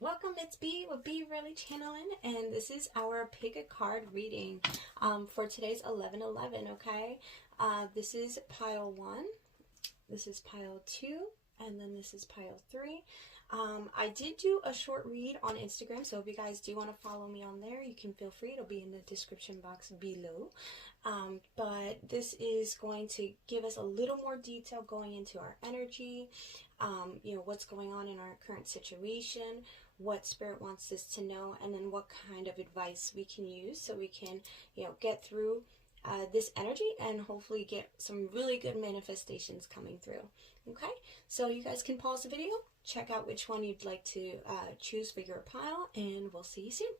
welcome, it's B with BeeReallyChanneling, and this is our pick a card reading for today's 11/11, okay? This is pile 1, this is pile 2, and then this is pile 3. I did do a short read on Instagram, so if you guys do want to follow me on there, you can feel free. It'll be in the description box below. But this is going to give us a little more detail going into our energy, what's going on in our current situation, what Spirit wants us to know, and then what kind of advice we can use so we can, get through this energy and hopefully get some really good manifestations coming through. Okay, so you guys can pause the video, check out which one you'd like to choose for your pile, and we'll see you soon.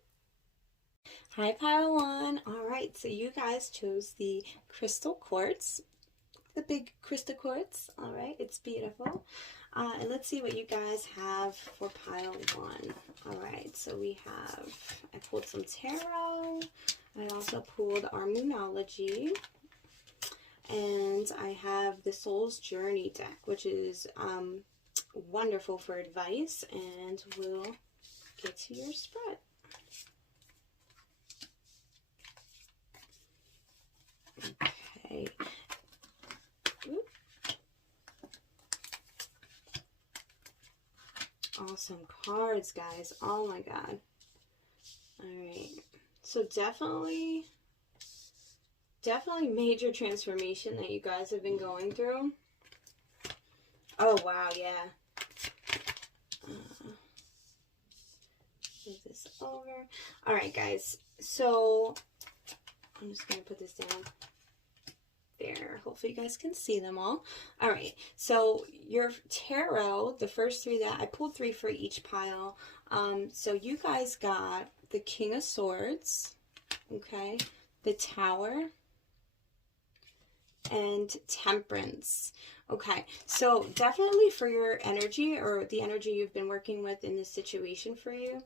Hi, pile 1. All right, so you guys chose the crystal quartz, the big crystal quartz. All right, it's beautiful. And let's see what you guys have for pile 1. All right, so we have, I pulled some tarot. I also pulled our Moonology, and I have the Soul's Journey deck, which is wonderful for advice, and we'll get to your spread. Okay. Oop. Awesome cards, guys. Oh my god. Alright. So definitely major transformation that you guys have been going through. Oh wow, yeah. Move this over. Alright, guys. So I'm just going to put this down there. Hopefully you guys can see them all. All right. So your tarot, the first 3 that I pulled 3 for each pile. So you guys got the King of Swords, okay, the Tower, and Temperance. Okay. So definitely for your energy, or the energy you've been working with in this situation for you,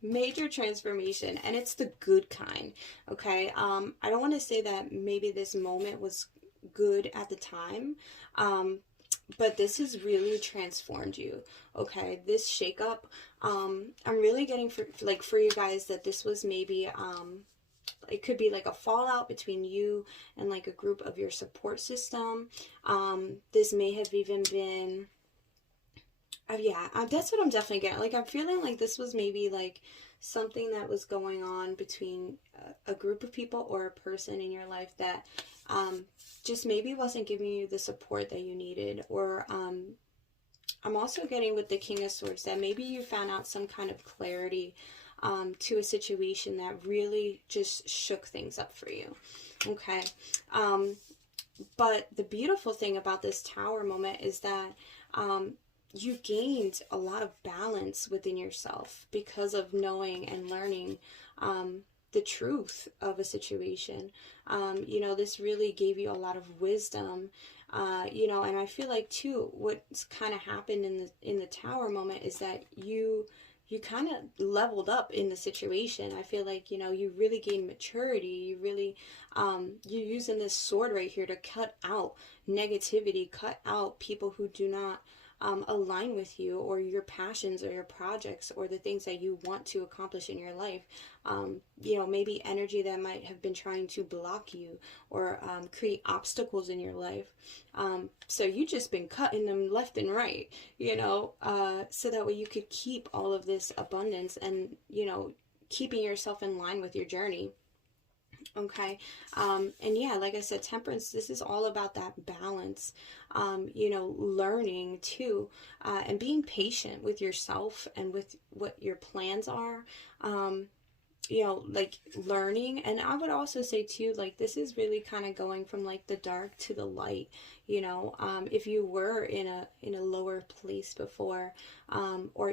major transformation, and it's the good kind. Okay, I don't want to say that maybe this moment was good at the time, but this has really transformed you. Okay, this shakeup, I'm really getting for you guys that this was maybe it could be like a fallout between you and like a group of your support system. This may have even been yeah, that's what I'm definitely getting. Like, I'm feeling like this was maybe like something that was going on between a group of people or a person in your life that just maybe wasn't giving you the support that you needed. Or I'm also getting with the King of Swords that maybe you found out some kind of clarity to a situation that really just shook things up for you. Okay. But the beautiful thing about this Tower moment is that you've gained a lot of balance within yourself because of knowing and learning the truth of a situation. This really gave you a lot of wisdom, and I feel like too, what's kind of happened in the Tower moment is that you kind of leveled up in the situation. I feel like, you really gained maturity. You really, you're using this sword right here to cut out negativity, cut out people who do not align with you or your passions or your projects or the things that you want to accomplish in your life. Maybe energy that might have been trying to block you or create obstacles in your life. So you just been cutting them left and right, so that way you could keep all of this abundance and, keeping yourself in line with your journey. Okay. And yeah, like I said, Temperance, this is all about that balance, learning too, and being patient with yourself and with what your plans are, like learning. And I would also say too, like, this is really kind of going from like the dark to the light, if you were in a lower place before, or,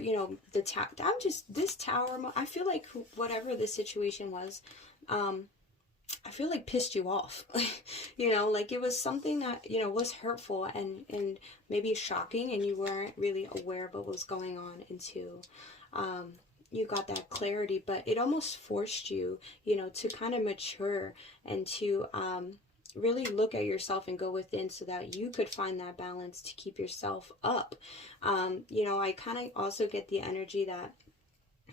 this Tower, I feel like whatever the situation was, I feel like pissed you off, like it was something that, was hurtful and maybe shocking, and you weren't really aware of what was going on until, you got that clarity. But it almost forced you, to kind of mature and to, really look at yourself and go within so that you could find that balance to keep yourself up. You know, I kind of also get the energy that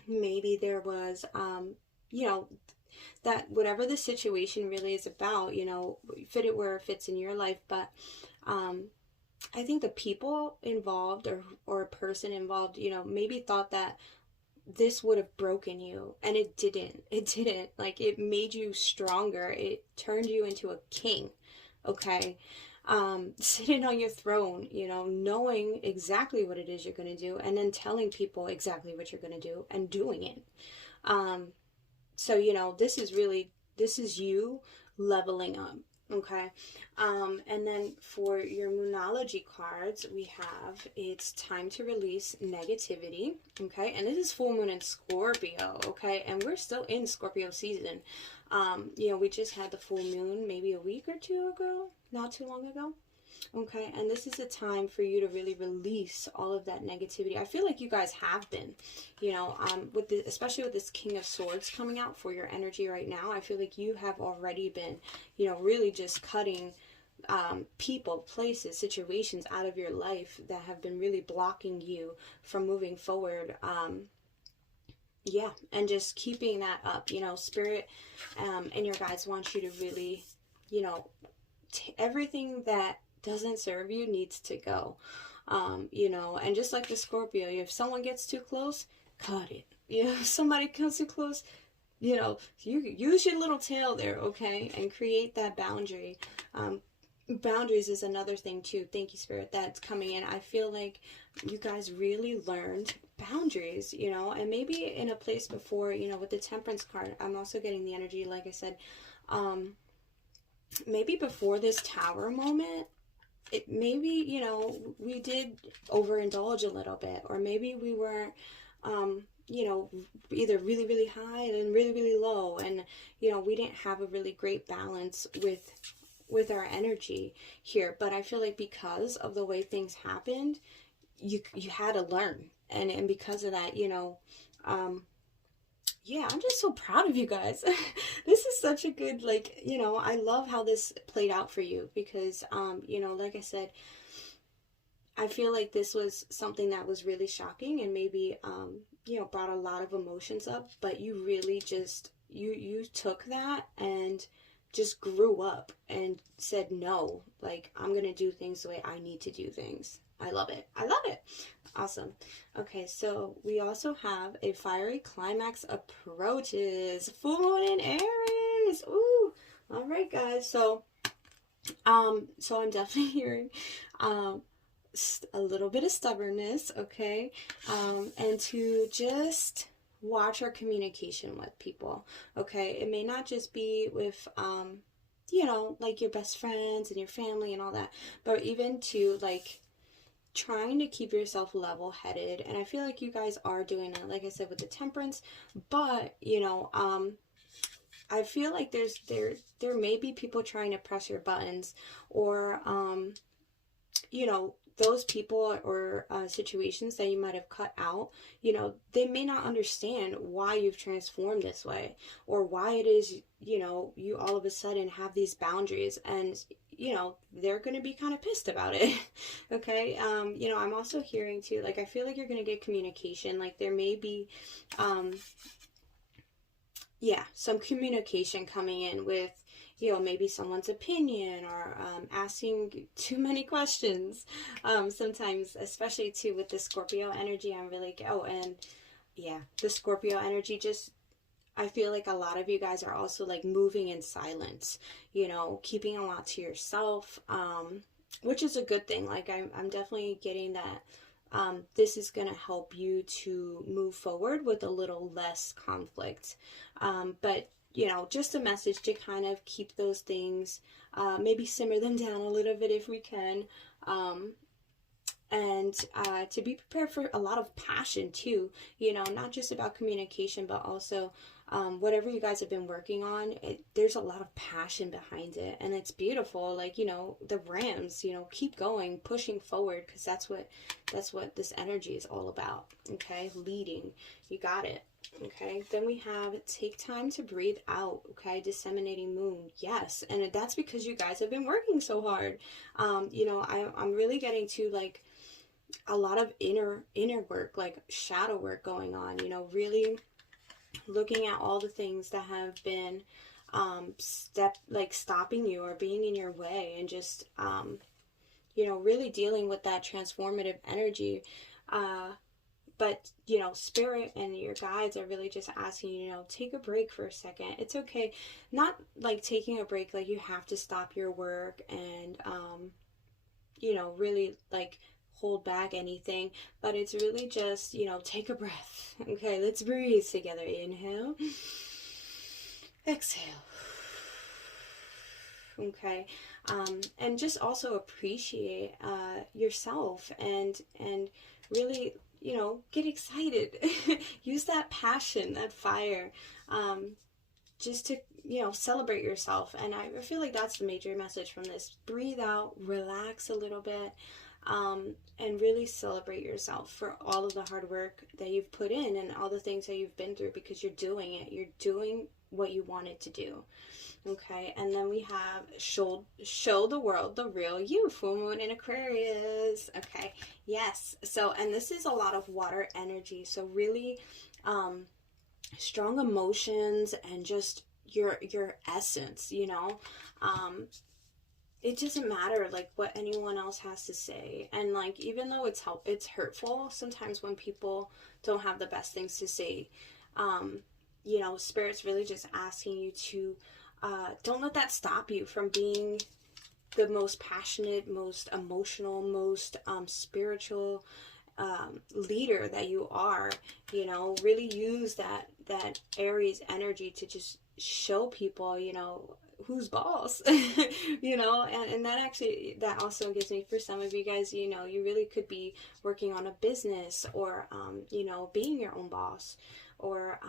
maybe there was, you know, that whatever the situation really is about, you know, fit it where it fits in your life. But I think the people involved or a person involved, you know, maybe thought that this would have broken you, and it didn't. It didn't. Like, it made you stronger. It turned you into a king, okay? Sitting on your throne, you know, knowing exactly what it is you're going to do, and then telling people exactly what you're going to do and doing it. So, you know, this is you leveling up. Okay. And then for your Moonology cards, we have, it's time to release negativity. Okay. And this is full moon in Scorpio. Okay. And we're still in Scorpio season. You know, we just had the full moon maybe a week or two ago, not too long ago. Okay, and this is a time for you to really release all of that negativity. I feel like you guys have been, you know, with the, especially with this King of Swords coming out for your energy right now. I feel like you have already been, you know, really just cutting people, places, situations out of your life that have been really blocking you from moving forward. Yeah, and just keeping that up, you know, Spirit and your guides want you to really, you know, everything that doesn't serve you needs to go. You know, and just like the Scorpio, if someone gets too close, cut it. You know, if somebody comes too close, you know, you use your little tail there, okay, and create that boundary. Boundaries is another thing too. Thank you, Spirit, that's coming in. I feel like you guys really learned boundaries, you know, and maybe in a place before, you know, with the Temperance card, I'm also getting the energy, like I said, maybe before this Tower moment, it maybe, you know, we did overindulge a little bit, or maybe we weren't, you know, either really, really high and then really, really low, and, you know, we didn't have a really great balance with our energy here. But I feel like because of the way things happened, you had to learn, and because of that, you know, yeah, I'm just so proud of you guys. This is such a good, like, you know, I love how this played out for you, because, you know, like I said, I feel like this was something that was really shocking and maybe, you know, brought a lot of emotions up, but you really just, you took that and just grew up and said, no, like, I'm going to do things the way I need to do things. I love it. I love it. Awesome. Okay, so we also have a fiery climax approaches. Full moon in Aries. Ooh. All right, guys. So I'm definitely hearing a little bit of stubbornness, okay? And to just watch our communication with people, okay? It may not just be with you know, like your best friends and your family and all that, but even to, like, trying to keep yourself level-headed. And I feel like you guys are doing that, like I said, with the Temperance. But, you know, I feel like there may be people trying to press your buttons, or you know, those people or situations that you might have cut out, you know, they may not understand why you've transformed this way, or why it is, you know, you all of a sudden have these boundaries, and, you know, they're going to be kind of pissed about it. Okay. You know, I'm also hearing too, like, I feel like you're going to get communication. Like, there may be, yeah, some communication coming in with, you know, maybe someone's opinion, or asking too many questions. Sometimes, especially too with the Scorpio energy, I'm really, oh, and yeah, the Scorpio energy, just, I feel like a lot of you guys are also, like, moving in silence, you know, keeping a lot to yourself, which is a good thing. Like, I'm definitely getting that this is going to help you to move forward with a little less conflict. But, you know, just a message to kind of keep those things, maybe simmer them down a little bit if we can. And to be prepared for a lot of passion too, you know, not just about communication, but also whatever you guys have been working on, there's a lot of passion behind it, and it's beautiful. Like, you know, the Rams, you know, keep going, pushing forward, because that's what this energy is all about. Okay, leading, you got it. Okay, then we have take time to breathe out. Okay, disseminating moon, yes, and that's because you guys have been working so hard. You know, I'm really getting to like a lot of inner work, like shadow work going on. You know, really looking at all the things that have been stopping you or being in your way, and just you know, really dealing with that transformative energy. But, you know, spirit and your guides are really just asking you, you know, take a break for a second. It's okay. Not like taking a break like you have to stop your work and, you know, really like hold back anything. But it's really just, you know, take a breath. Okay, let's breathe together. Inhale. Exhale. Okay. And just also appreciate yourself and really, you know, get excited. Use that passion, that fire, just to, you know, celebrate yourself. And I feel like that's the major message from this. Breathe out, relax a little bit, and really celebrate yourself for all of the hard work that you've put in and all the things that you've been through, because you're doing it. You're doing what you wanted to do. Okay, and then we have show the world the real you, full moon in Aquarius. Okay, yes. So, and this is a lot of water energy. So really strong emotions and just your essence, you know. It doesn't matter like what anyone else has to say. And like, even though it's hurtful sometimes when people don't have the best things to say, you know, Spirit's really just asking you to don't let that stop you from being the most passionate, most emotional, most spiritual leader that you are. You know, really use that Aries energy to just show people, you know, who's boss. You know, and that also gives me, for some of you guys, you know, you really could be working on a business, or you know, being your own boss, or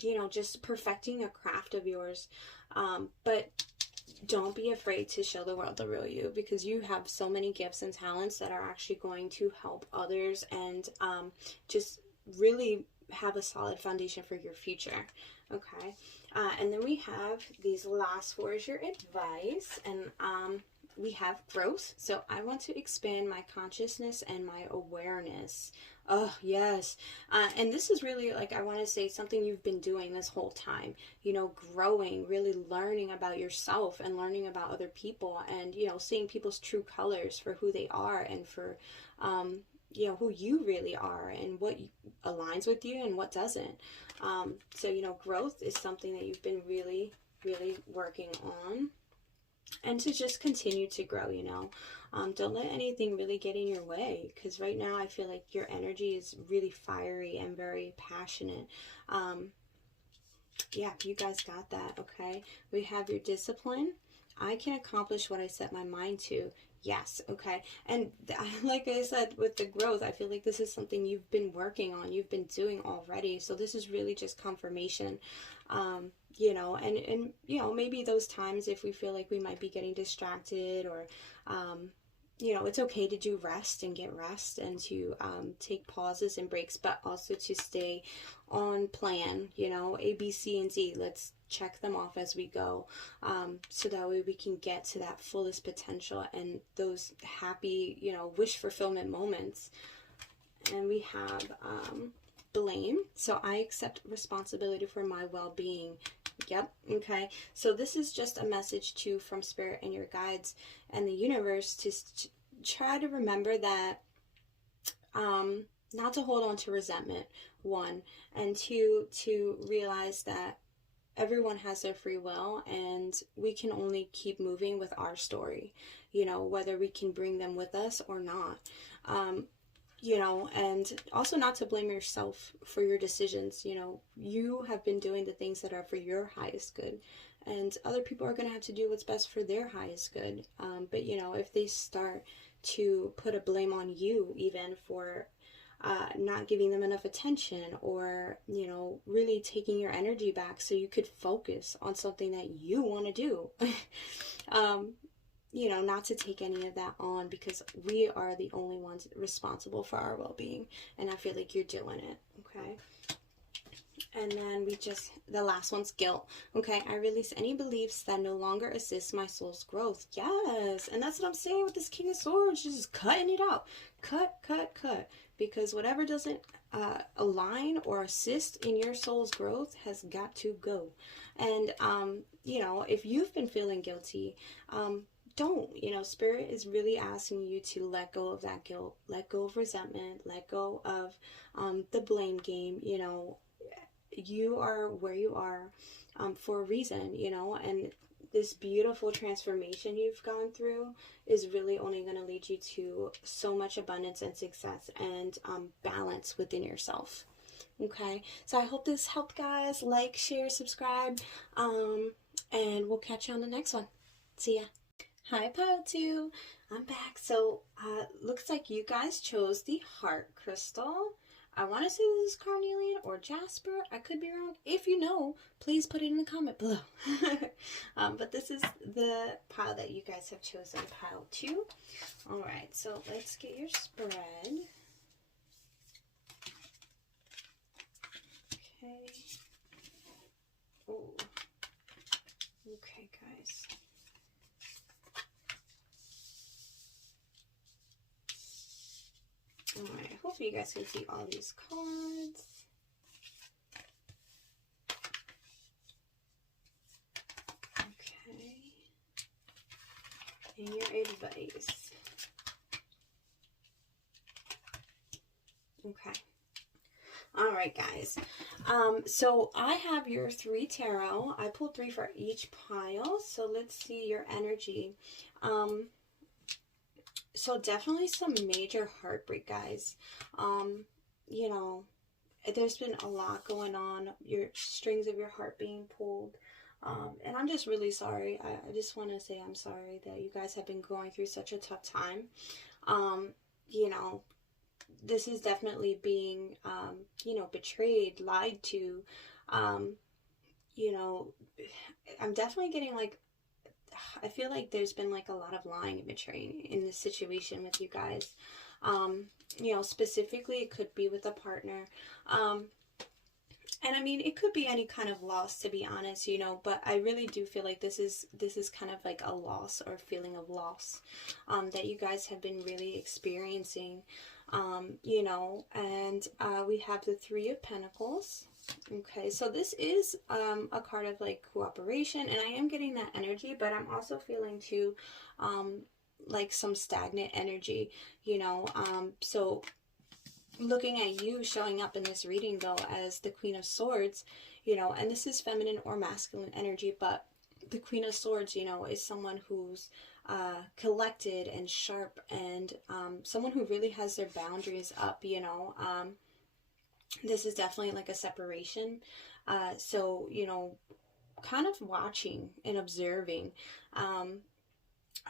you know, just perfecting a craft of yours. But don't be afraid to show the world the real you, because you have so many gifts and talents that are actually going to help others, and just really have a solid foundation for your future. Okay, and then we have these last four is your advice, and we have growth. So I want to expand my consciousness and my awareness. Oh, yes. And this is really, like, I want to say something you've been doing this whole time, you know, growing, really learning about yourself and learning about other people, and, you know, seeing people's true colors for who they are, and for, you know, who you really are, and what aligns with you and what doesn't. So, you know, growth is something that you've been really, really working on. And to just continue to grow, you know. Don't let anything really get in your way, because right now I feel like your energy is really fiery and very passionate. Yeah, you guys got that, okay? We have your discipline. I can accomplish what I set my mind to. Yes, okay. And like I said, with the growth, I feel like this is something you've been working on, you've been doing already. So this is really just confirmation. You know, and you know, maybe those times if we feel like we might be getting distracted, or you know, it's okay to do rest and get rest, and to take pauses and breaks, but also to stay on plan, you know, A, B, C, and D. Let's check them off as we go, so that way we can get to that fullest potential and those happy, you know, wish fulfillment moments. And we have blame. So I accept responsibility for my well-being. Yep. Okay. So this is just a message from Spirit and your guides and the universe to try to remember that, not to hold on to resentment, one, and two, to realize that everyone has their free will, and we can only keep moving with our story, you know, whether we can bring them with us or not. You know, and also not to blame yourself for your decisions. You know, you have been doing the things that are for your highest good, and other people are going to have to do what's best for their highest good. But, you know, if they start to put a blame on you, even for not giving them enough attention, or, you know, really taking your energy back so you could focus on something that you want to do. You know, not to take any of that on, because we are the only ones responsible for our well-being, and I feel like you're doing it, okay? And then the last one's guilt. Okay, I release any beliefs that no longer assist my soul's growth. Yes, and that's what I'm saying with this King of Swords, just cutting it out. Cut. Because whatever doesn't align or assist in your soul's growth has got to go. And, you know, if you've been feeling guilty, don't, you know, Spirit is really asking you to let go of that guilt, let go of resentment, let go of the blame game. You know, you are where you are for a reason, you know, and this beautiful transformation you've gone through is really only going to lead you to so much abundance and success and balance within yourself. Okay, so I hope this helped, guys. Like, share, subscribe, and we'll catch you on the next one. See ya. Hi, Pile 2. I'm back. So, looks like you guys chose the heart crystal. I want to say this is carnelian or jasper. I could be wrong. If you know, please put it in the comment below. But this is the pile that you guys have chosen, pile 2. All right, so let's get your spread. Okay. Oh. Okay, guys. Alright, hopefully you guys can see all these cards. Okay. And your advice. Okay. Alright, guys. So I have your 3 tarot. I pulled 3 for each pile. So let's see your energy. So definitely some major heartbreak, guys. You know, there's been a lot going on. Your strings of your heart being pulled. And I'm just really sorry. I just want to say I'm sorry that you guys have been going through such a tough time. You know, this is definitely being, you know, betrayed, lied to. You know, I'm definitely getting like, I feel like there's been like a lot of lying and betraying in this situation with you guys. You know, specifically it could be with a partner. And I mean, it could be any kind of loss, to be honest, you know, but I really do feel like this is kind of like a loss or feeling of loss that you guys have been really experiencing, you know, and we have the 3 of Pentacles. Okay, so this is a card of like cooperation, and I am getting that energy, but I'm also feeling too like some stagnant energy, you know. So looking at you showing up in this reading though as the Queen of Swords, you know, and this is feminine or masculine energy, but the Queen of Swords, you know, is someone who's collected and sharp, and someone who really has their boundaries up, you know. This is definitely like a separation. So, you know, kind of watching and observing. I'm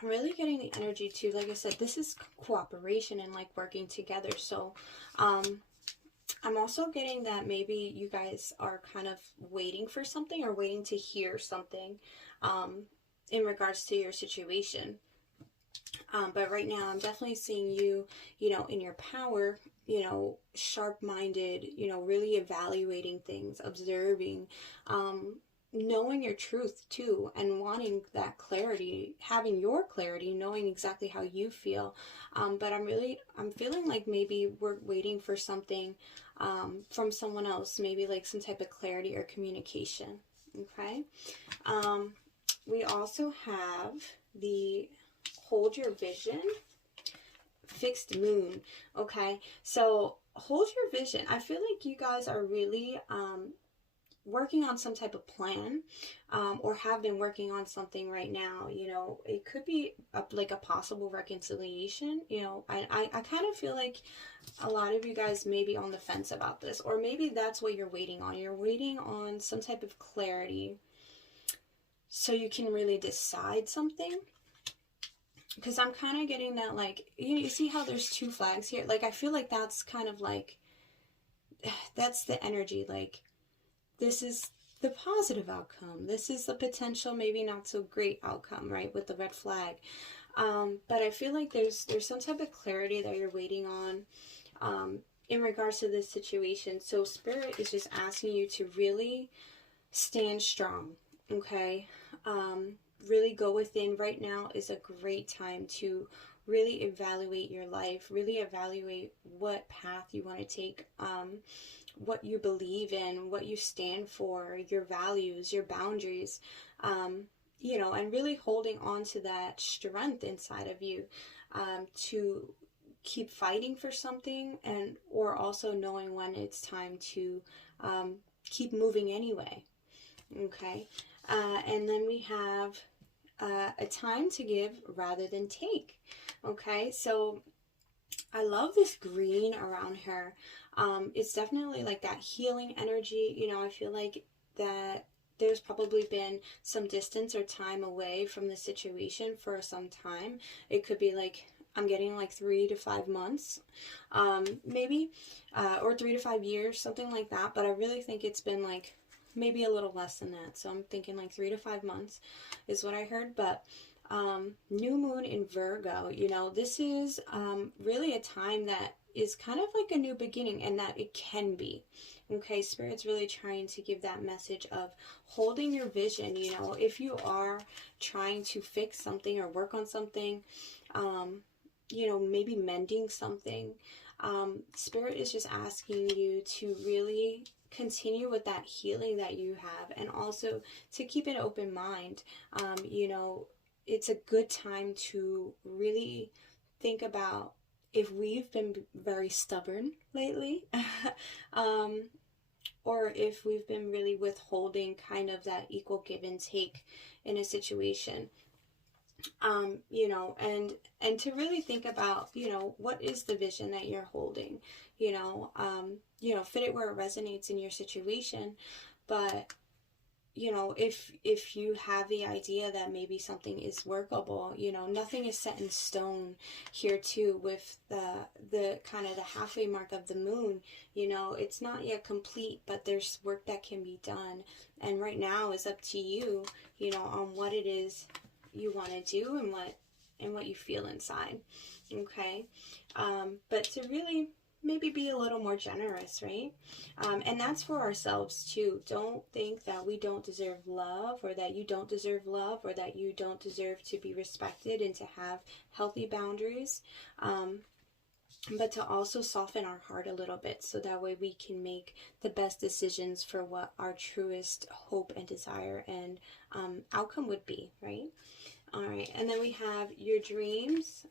really getting the energy too. Like I said, this is cooperation and like working together. So, I'm also getting that maybe you guys are kind of waiting for something or waiting to hear something, in regards to your situation. But right now I'm definitely seeing you, you know, in your power, you know, sharp-minded, you know, really evaluating things, observing, knowing your truth too, and wanting that clarity, having your clarity, knowing exactly how you feel. But I'm feeling like maybe we're waiting for something from someone else, maybe like some type of clarity or communication. Okay. We also have the Hold Your Vision, Fixed Moon. Okay, so hold your vision. I feel like you guys are really working on some type of plan, or have been working on something right now. You know, it could be like a possible reconciliation. You know, I kind of feel like a lot of you guys may be on the fence about this, or maybe that's what you're waiting on. You're waiting on some type of clarity so you can really decide something. because I'm kind of getting that, like, you see how there's two flags here? Like, I feel like that's kind of like, that's the energy. Like, this is the positive outcome. This is the potential, maybe not so great outcome, right? With the red flag. But I feel like there's some type of clarity that you're waiting on in regards to this situation. So Spirit is just asking you to really stand strong, okay? Really go within. Right now is a great time to really evaluate your life, really evaluate what path you want to take, what you believe in, what you stand for, your values, your boundaries, you know, and really holding on to that strength inside of you, to keep fighting for something, and or also knowing when it's time to keep moving anyway. Okay. And then we have a time to give rather than take. Okay, so I love this green around her. It's definitely like that healing energy. You know, I feel like that there's probably been some distance or time away from the situation for some time. It could be like, I'm getting like 3 to 5 months, maybe, or 3 to 5 years, something like that. But I really think it's been like maybe a little less than that. So I'm thinking like 3 to 5 months is what I heard. But new moon in Virgo, you know, this is really a time that is kind of like a new beginning, and that it can be. Okay, Spirit's really trying to give that message of holding your vision. You know, if you are trying to fix something or work on something, you know, maybe mending something, Spirit is just asking you to really continue with that healing that you have, and also to keep an open mind. You know, it's a good time to really think about if we've been very stubborn lately, or if we've been really withholding kind of that equal give and take in a situation. You know, and to really think about, you know, what is the vision that you're holding, you know, fit it where it resonates in your situation. But you know, if you have the idea that maybe something is workable, you know, nothing is set in stone here too. With the kind of the halfway mark of the moon, you know, it's not yet complete, but there's work that can be done. And right now is up to you, you know, on what it is you want to do, and what you feel inside. Okay. But to really maybe be a little more generous, right? And that's for ourselves too. Don't think that we don't deserve love, or that you don't deserve love, or that you don't deserve to be respected and to have healthy boundaries. But to also soften our heart a little bit, so that way we can make the best decisions for what our truest hope and desire and outcome would be, right? All right, and then we have your dreams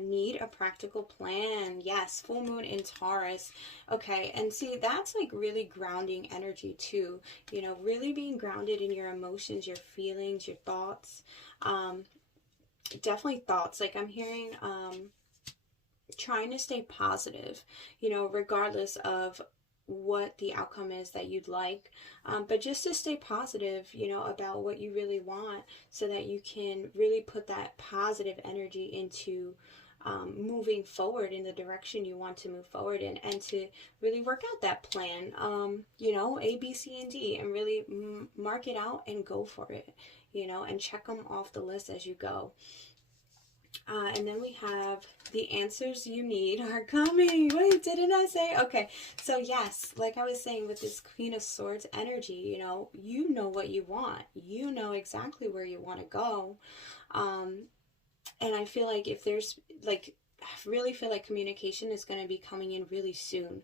need a practical plan. Yes, full moon in Taurus. Okay, and see, that's like really grounding energy too. You know, really being grounded in your emotions, your feelings, your thoughts. Definitely thoughts. Like I'm hearing trying to stay positive, you know, regardless of what the outcome is that you'd like, but just to stay positive, you know, about what you really want, so that you can really put that positive energy into moving forward in the direction you want to move forward in, and to really work out that plan, you know, A, B, C, and D, and really mark it out and go for it, you know, and check them off the list as you go. And then we have the answers you need are coming. Wait, didn't I say? Okay, so yes, like I was saying with this Queen of Swords energy, you know what you want. You know exactly where you want to go. And I feel like if there's, like, I really feel like communication is going to be coming in really soon.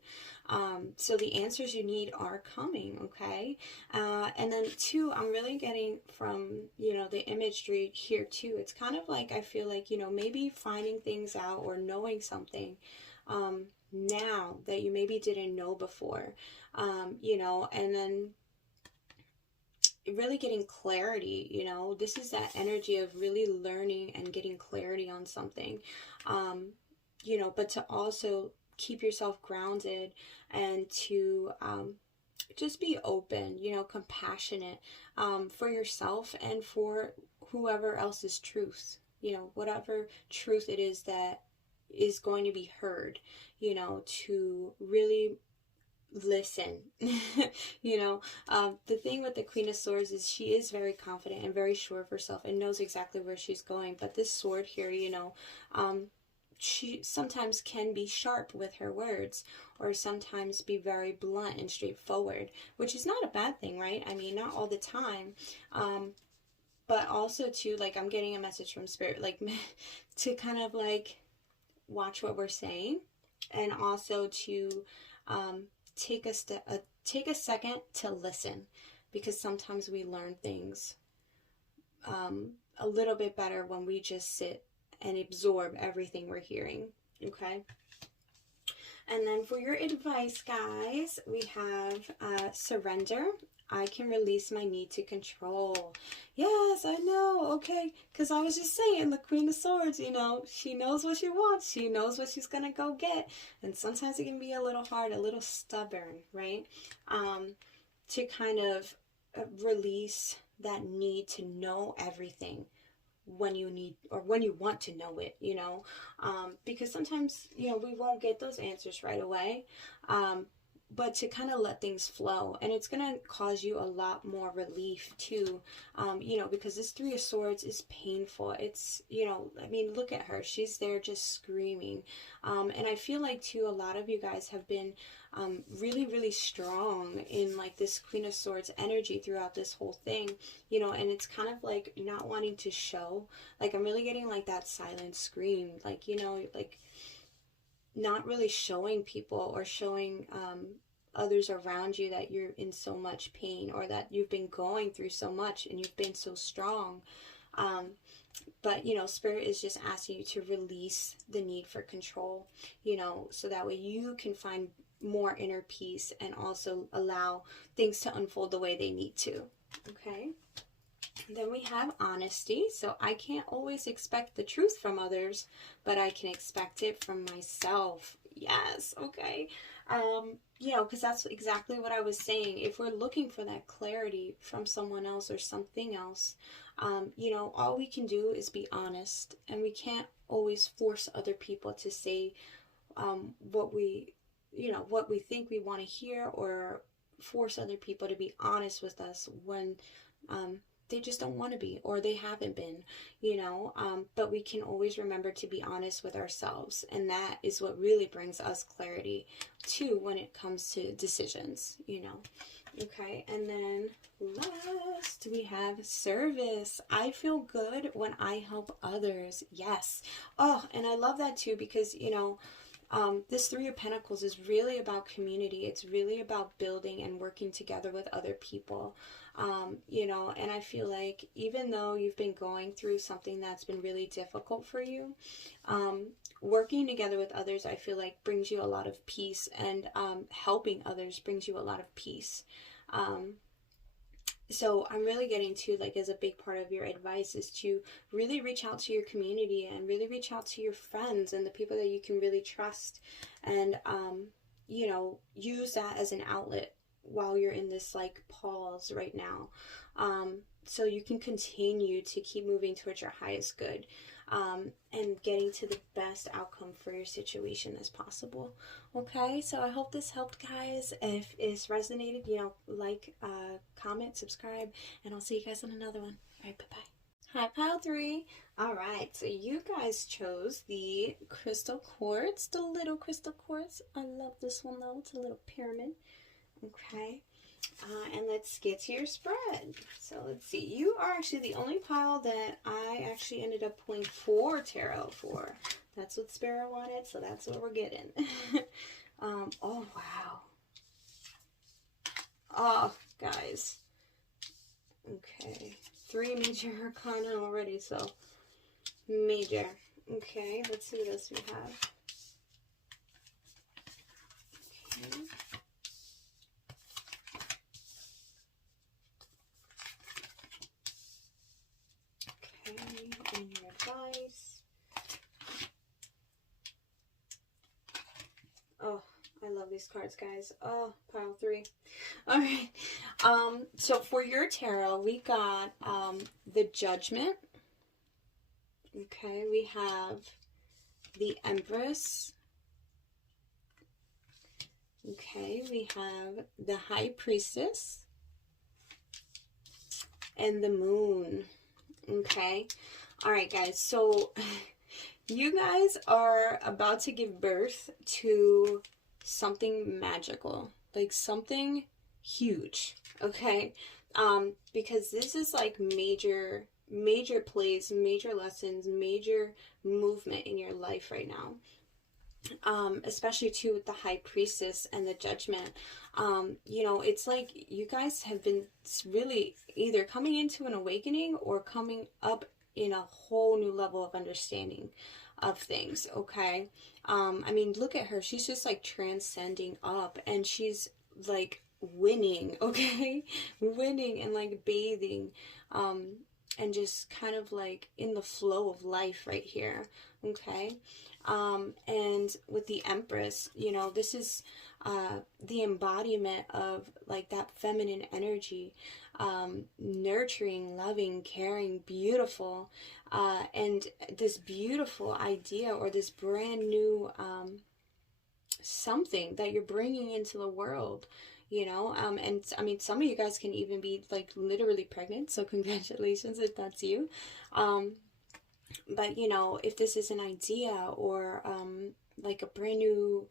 So the answers you need are coming, okay? And then two, I'm really getting from, the imagery here too. It's kind of like, I feel like, maybe finding things out or knowing something now that you maybe didn't know before, and then really getting clarity. This is that energy of really learning and getting clarity on something, but to also keep yourself grounded and to just be open, compassionate for yourself and for whoever else's truth, you know, whatever truth it is that is going to be heard, you know, to really listen. You know, the thing with the Queen of Swords is she is very confident and very sure of herself and knows exactly where she's going. But this sword here, you know, she sometimes can be sharp with her words, or sometimes be very blunt and straightforward, which is not a bad thing, right? I mean, not all the time. But also too, like, I'm getting a message from Spirit, like, to kind of like watch what we're saying, and also to take a second to listen, because sometimes we learn things a little bit better when we just sit and absorb everything we're hearing. Okay. And then for your advice, guys, we have surrender. I can release my need to control. Yes, I know. Okay. Because I was just saying, the Queen of Swords, you know, she knows what she wants. She knows what she's going to go get. And sometimes it can be a little hard, a little stubborn, right? To kind of release that need to know everything when you need, or when you want to know it, you know, because sometimes, you know, we won't get those answers right away, but to kind of let things flow, and it's going to cause you a lot more relief too, you know, because this Three of Swords is painful. It's, you know, I mean, look at her, she's there just screaming, and I feel like too, a lot of you guys have been really, really strong in like this Queen of Swords energy throughout this whole thing, you know, and it's kind of like not wanting to show, like, I'm really getting like that silent scream, like, you know, like not really showing people, or showing others around you that you're in so much pain, or that you've been going through so much and you've been so strong. But, you know, Spirit is just asking you to release the need for control, you know, so that way you can find more inner peace and also allow things to unfold the way they need to. Okay. Then we have honesty. So I can't always expect the truth from others, but I can expect it from myself. Yes. Okay. You know, because that's exactly what I was saying. If we're looking for that clarity from someone else or something else, you know, all we can do is be honest, and we can't always force other people to say what we, you know, what we think we want to hear, or force other people to be honest with us when they just don't want to be, or they haven't been, you know, but we can always remember to be honest with ourselves, and that is what really brings us clarity too when it comes to decisions, you know. Okay, and then last we have service. I feel good when I help others. Yes. Oh, and I love that too, because, you know, this Three of Pentacles is really about community. It's really about building and working together with other people. You know, and I feel like even though you've been going through something that's been really difficult for you, working together with others, I feel like brings you a lot of peace, and helping others brings you a lot of peace. So I'm really getting to, like, as a big part of your advice is to really reach out to your community, and really reach out to your friends and the people that you can really trust, and, you know, use that as an outlet while you're in this like pause right now, so you can continue to keep moving towards your highest good, and getting to the best outcome for your situation as possible. Okay, so I hope this helped, guys. If it's resonated, you know, like, comment, subscribe, and I'll see you guys on another one. All right, bye-bye. Hi, pile 3. All right, so you guys chose the crystal quartz, the little crystal quartz. I love this one though. It's a little pyramid. Okay, and let's get to your spread. So let's see. You are actually the only pile that I actually ended up pulling 4 tarot for. That's what Spirit wanted, so that's what we're getting. Oh, wow. Oh, guys. Okay. 3 major arcana already, so major. Okay, let's see what else we have. Okay. And your advice. Oh, I love these cards, guys. Oh, pile 3. All right. So for your tarot, we got the Judgment. Okay, we have the Empress. Okay, we have the High Priestess and the Moon. Okay, all right, guys, so you guys are about to give birth to something magical, like something huge, okay? Because this is like major plays, major lessons, major movement in your life right now. Especially too with the High Priestess and the Judgment. You know, it's like you guys have been really either coming into an awakening or coming up in a whole new level of understanding of things, okay? I mean, look at her. She's just like transcending up, and she's like winning, okay? Winning and like bathing, and just kind of like in the flow of life right here, okay? And with the Empress, you know, this is the embodiment of like that feminine energy, nurturing, loving, caring, beautiful, and this beautiful idea or this brand new something that you're bringing into the world, you know. And I mean, some of you guys can even be like literally pregnant, so congratulations if that's you. But you know, if this is an idea or like a brand new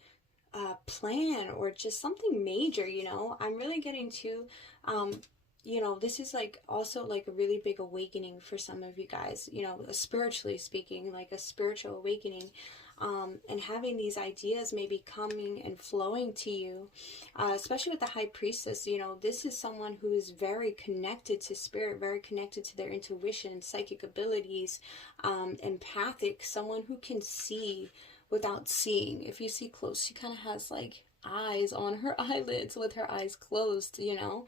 plan or just something major, you know, I'm really getting to you know, this is like also like a really big awakening for some of you guys, you know, spiritually speaking, like a spiritual awakening. And having these ideas maybe coming and flowing to you, especially with the High Priestess, you know, this is someone who is very connected to spirit, very connected to their intuition, psychic abilities, empathic, someone who can see without seeing. If you see close, she kind of has like eyes on her eyelids with her eyes closed, you know.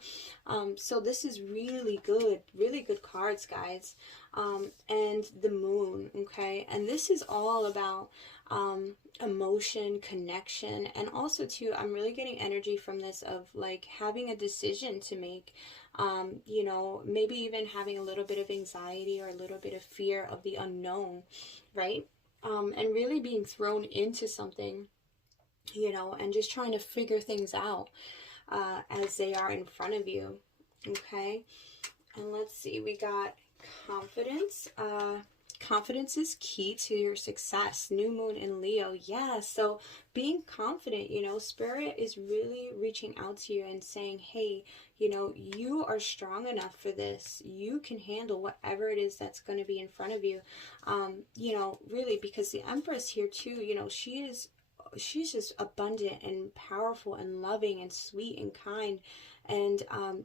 So this is really good cards, guys. And the Moon, okay? And this is all about emotion, connection, and also too, I'm really getting energy from this of like having a decision to make, you know, maybe even having a little bit of anxiety or a little bit of fear of the unknown, right? And really being thrown into something, you know, and just trying to figure things out as they are in front of you, okay? And let's see, we got confidence. Confidence is key to your success. New moon in Leo. Yeah, so being confident, you know, spirit is really reaching out to you and saying, hey, you know, you are strong enough for this. You can handle whatever it is that's going to be in front of you. You know, really, because the Empress here too, you know, she's just abundant and powerful and loving and sweet and kind, and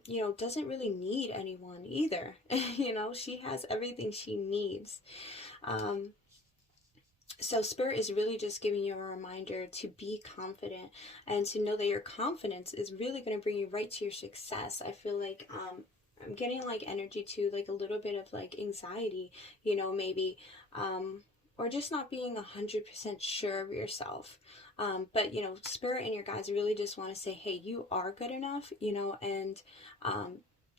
you know, doesn't really need anyone either. You know, she has everything she needs. So spirit is really just giving you a reminder to be confident and to know that your confidence is really going to bring you right to your success. I feel like I'm getting like energy to like a little bit of like anxiety, you know, maybe or just not being 100% sure of yourself. But, you know, spirit and your guides really just want to say, hey, you are good enough, you know, and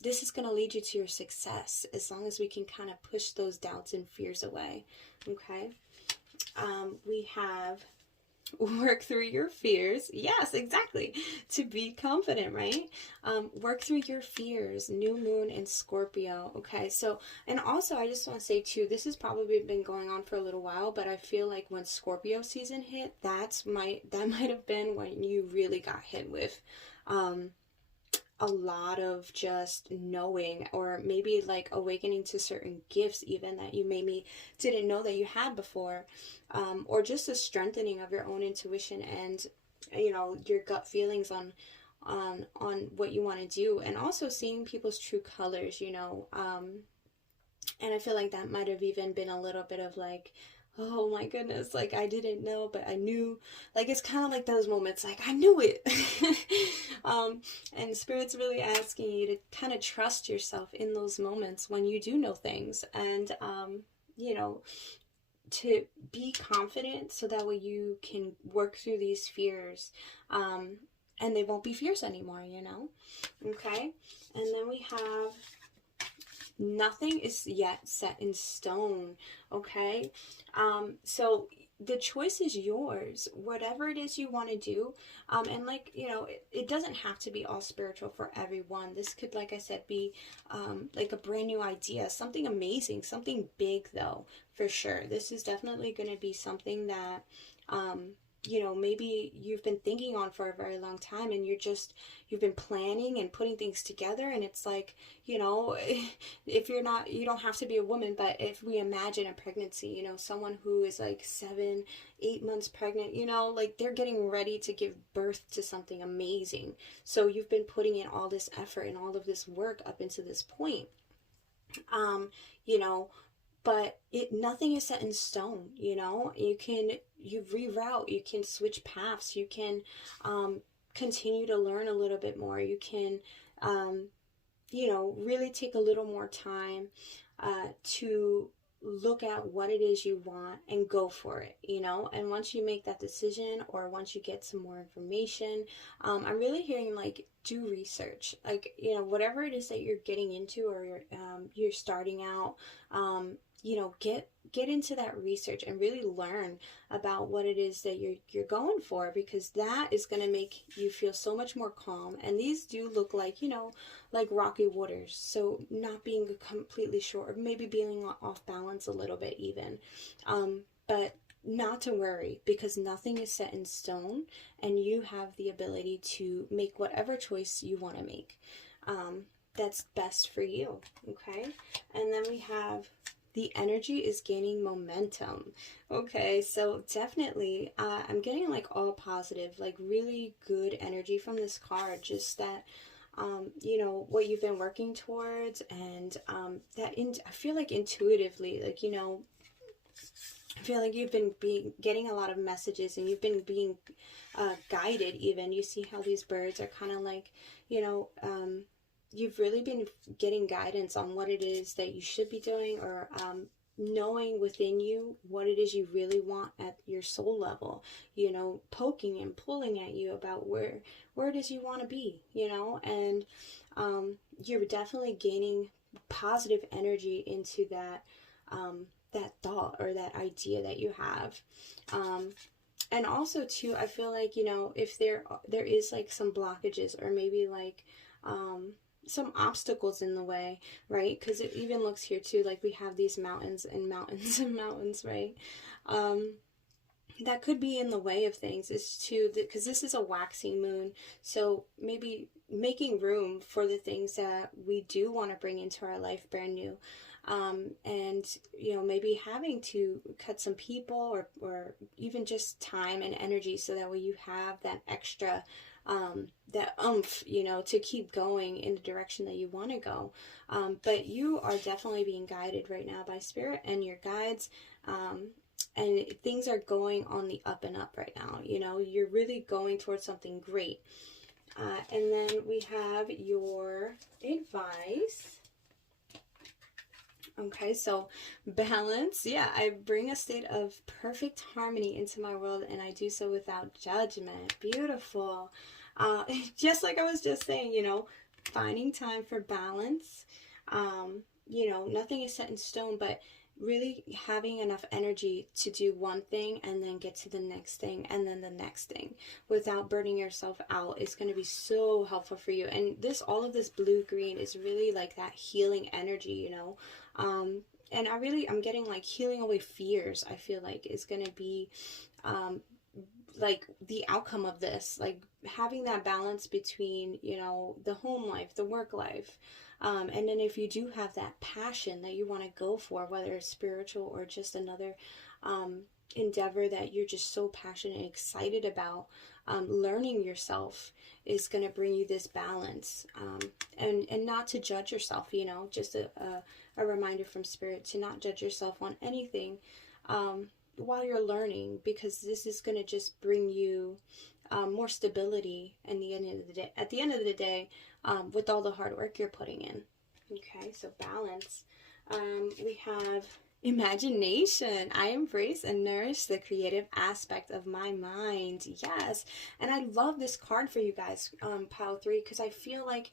this is going to lead you to your success as long as we can kind of push those doubts and fears away, okay? We have work through your fears. Yes, exactly. To be confident, right? Work through your fears. New moon in Scorpio. Okay, so, and also I just want to say too, this has probably been going on for a little while, but I feel like when Scorpio season hit, that might have been when you really got hit with a lot of just knowing, or maybe like awakening to certain gifts even that you maybe didn't know that you had before, or just a strengthening of your own intuition and, you know, your gut feelings on what you want to do, and also seeing people's true colors, you know. And I feel like that might have even been a little bit of like, oh my goodness, like I didn't know, but I knew. Like it's kind of like those moments, like I knew it. And Spirit's really asking you to kind of trust yourself in those moments when you do know things, and you know, to be confident so that way you can work through these fears, and they won't be fears anymore, you know. Okay, and then we have nothing is yet set in stone, okay? So the choice is yours, whatever it is you want to do. And like, you know, it doesn't have to be all spiritual for everyone. This could, like I said, be like a brand new idea, something amazing, something big though, for sure. This is definitely going to be something that, you know, maybe you've been thinking on for a very long time, and you've been planning and putting things together, and it's like, you know, if you're not, you don't have to be a woman, but if we imagine a pregnancy, you know, someone who is like 7-8 months pregnant, you know, like they're getting ready to give birth to something amazing. So you've been putting in all this effort and all of this work up into this point, you know, but nothing is set in stone. You know, you reroute, you can switch paths, you can continue to learn a little bit more, you can you know, really take a little more time to look at what it is you want and go for it, you know. And once you make that decision, or once you get some more information, I'm really hearing like do research, like, you know, whatever it is that you're getting into, or you're starting out, you know, get into that research and really learn about what it is that you're going for, because that is going to make you feel so much more calm. And these do look like, you know, like rocky waters, so not being completely sure, maybe being off balance a little bit even, but not to worry, because nothing is set in stone, and you have the ability to make whatever choice you want to make that's best for you. Okay, and then we have the energy is gaining momentum. Okay, so definitely I'm getting like all positive, like really good energy from this card. Just that you know, what you've been working towards, and I feel like intuitively, like, you know, I feel like you've been getting a lot of messages, and you've been being guided even. You see how these birds are kind of like, you know, you've really been getting guidance on what it is that you should be doing, or knowing within you what it is you really want at your soul level, you know, poking and pulling at you about where it is you want to be, you know. And you're definitely gaining positive energy into that that thought or that idea that you have. And also too, I feel like, you know, if there is like some blockages, or maybe like some obstacles in the way, right? Because it even looks here too, like we have these mountains and mountains and mountains, right? That could be in the way of things, is too, because this is a waxing moon, so maybe making room for the things that we do want to bring into our life brand new. And, you know, maybe having to cut some people, or even just time and energy, so that way you have that extra that oomph, you know, to keep going in the direction that you want to go. But you are definitely being guided right now by spirit and your guides, and things are going on the up and up right now. You know, you're really going towards something great. And then we have your advice. Okay, so balance. Yeah, I bring a state of perfect harmony into my world, and I do so without judgment. Beautiful. Just like I was just saying, you know, finding time for balance. You know, nothing is set in stone, but really having enough energy to do one thing and then get to the next thing and then the next thing without burning yourself out is going to be so helpful for you. And all of this blue green is really like that healing energy, you know. And I'm getting like healing away fears, I feel like is going to be like the outcome of this, like having that balance between, you know, the home life, the work life. And then if you do have that passion that you want to go for, whether it's spiritual or just another endeavor that you're just so passionate and excited about, learning yourself is going to bring you this balance. And not to judge yourself, you know, just a reminder from spirit to not judge yourself on anything while you're learning, because this is going to just bring you more stability at the end of the day, with all the hard work you're putting in. Okay, so balance. We have imagination. I embrace and nourish the creative aspect of my mind. Yes, and I love this card for you guys, pile 3, because I feel like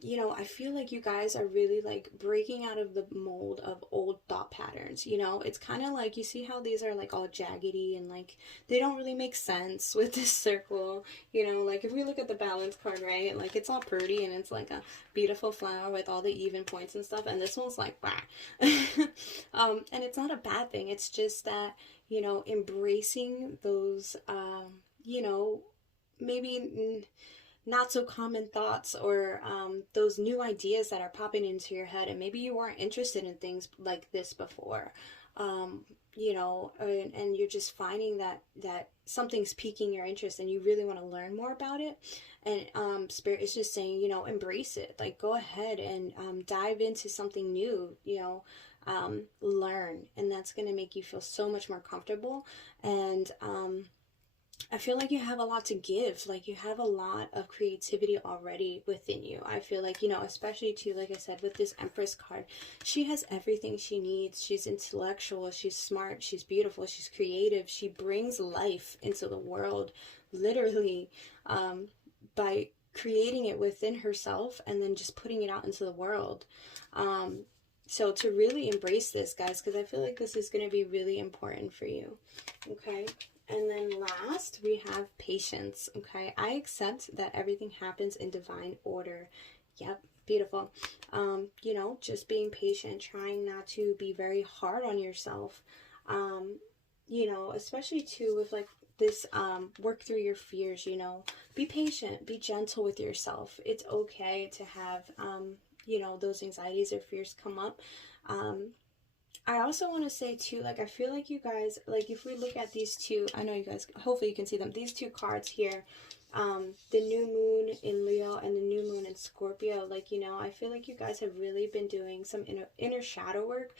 you know, I feel like you guys are really like breaking out of the mold of old thought patterns. You know, it's kind of like, you see how these are like all jaggedy and like they don't really make sense with this circle. You know, like if we look at the balance card, right, like it's all pretty and it's like a beautiful flower with all the even points and stuff, and this one's like wow. And it's not a bad thing. It's just that, you know, embracing those you know, maybe not so common thoughts, or those new ideas that are popping into your head, and maybe you weren't interested in things like this before, you know, and you're just finding that something's piquing your interest and you really want to learn more about it. And Spirit is just saying, you know, embrace it. Like, go ahead and dive into something new, you know, learn, and that's going to make you feel so much more comfortable. And I feel like you have a lot to give. Like, you have a lot of creativity already within you. I feel like, you know, especially too, like I said, with this Empress card, she has everything she needs. She's intellectual, she's smart, she's beautiful, she's creative. She brings life into the world, literally, by creating it within herself and then just putting it out into the world. So to really embrace this, guys, because I feel like this is going to be really important for you. Okay. And then last, we have patience, okay? I accept that everything happens in divine order. Yep, beautiful. You know, just being patient, trying not to be very hard on yourself. You know, especially too with like this work through your fears, you know. Be patient, be gentle with yourself. It's okay to have, you know, those anxieties or fears come up. I also want to say too, like, I feel like you guys, like, if we look at these two, I know you guys, hopefully you can see them, these two cards here, the new moon in Leo and the new moon in Scorpio, like, you know, I feel like you guys have really been doing some inner shadow work,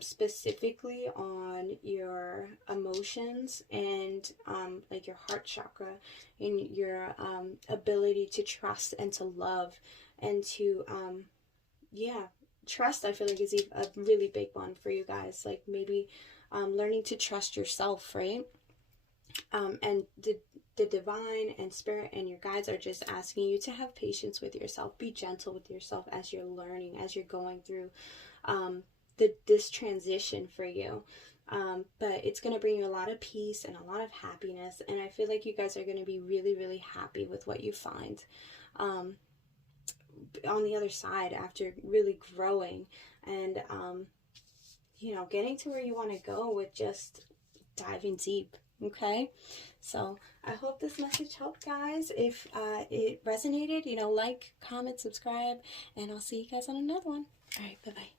specifically on your emotions and, like, your heart chakra and your, ability to trust and to love and to, yeah, trust. I feel like is a really big one for you guys. Like, maybe learning to trust yourself, right? And the divine and spirit and your guides are just asking you to have patience with yourself. Be gentle with yourself as you're learning, as you're going through this transition for you. But it's going to bring you a lot of peace and a lot of happiness. And I feel like you guys are going to be really, really happy with what you find. On the other side, after really growing and you know, getting to where you want to go with just diving deep. Okay, so I hope this message helped, guys. If it resonated, you know, like, comment, subscribe, and I'll see you guys on another one. All right, bye bye.